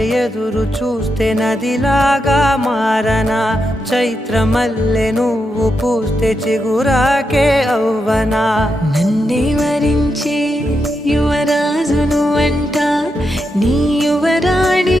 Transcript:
ఎదురు చూస్తే నదిలాగా మారనా, చైత్రమల్లె నువ్వు పూస్తే చిగురాకే అవ్వనా. నన్నే వరించే యువరాజును అంట నీ యువరాణి